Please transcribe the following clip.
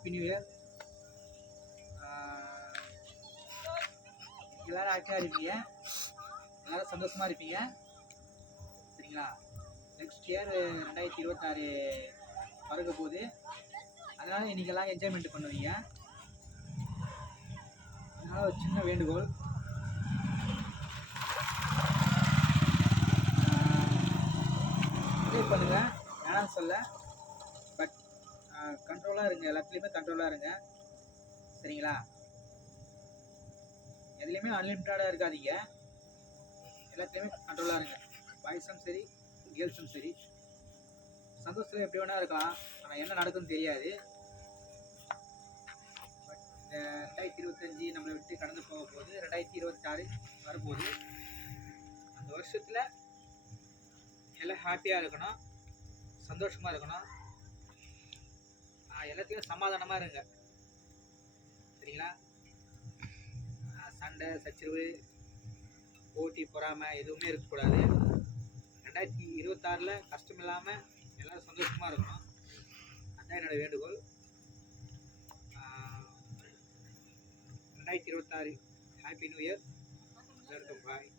Happy new year. எல்லாரும் ஹாப்பியாக இருப்பீங்க, எல்லாரும் சந்தோஷமாக இருப்பீங்க. சரிங்களா? நெக்ஸ்ட் இயர் 2026 பிறக்க போகுது. அதனால் இன்றைக்கெல்லாம் என்ஜாய்மெண்ட் பண்ணுவீங்க. அதனால் ஒரு சின்ன வேண்டுகோள், என்ஜாய் பண்ணுங்கள், வேணாம்னு சொல்ல. பட் கண்ட்ரோலாக இருங்க, எல்லாத்துலேயுமே கண்ட்ரோலாக இருங்க. சரிங்களா? எதுலேயுமே அன்லிமிட்டடாக இருக்காதீங்க, எல்லாத்துலேயுமே கண்ட்ரோலாக இருங்க. பாய்ஸும் சரி கேர்ள்ஸும் சரி. சந்தோஷத்தில் எப்படி வேணா இருக்கலாம், ஆனால் என்ன நடக்கும்னு தெரியாது. பட் இந்த 2025 நம்மளை விட்டு கடந்து போக போகுது. 2026 வரும்போது அந்த வருஷத்தில் எல்லாம் ஹாப்பியாக இருக்கணும், சந்தோஷமாக இருக்கணும், எல்லாத்துலேயும் சமாதானமாக இருங்க. சரிங்களா? சண்டை சச்சரவு போட்டி பொறாமை எதுவுமே இருக்கக்கூடாது. 2026 கஷ்டம் இல்லாமல் எல்லோரும் சந்தோஷமாக இருக்கணும். அதுதான் என்னோடய வேண்டுகோள். 2026 ஹாப்பி நியூ இயர். எல்லாருக்கும் பாய்.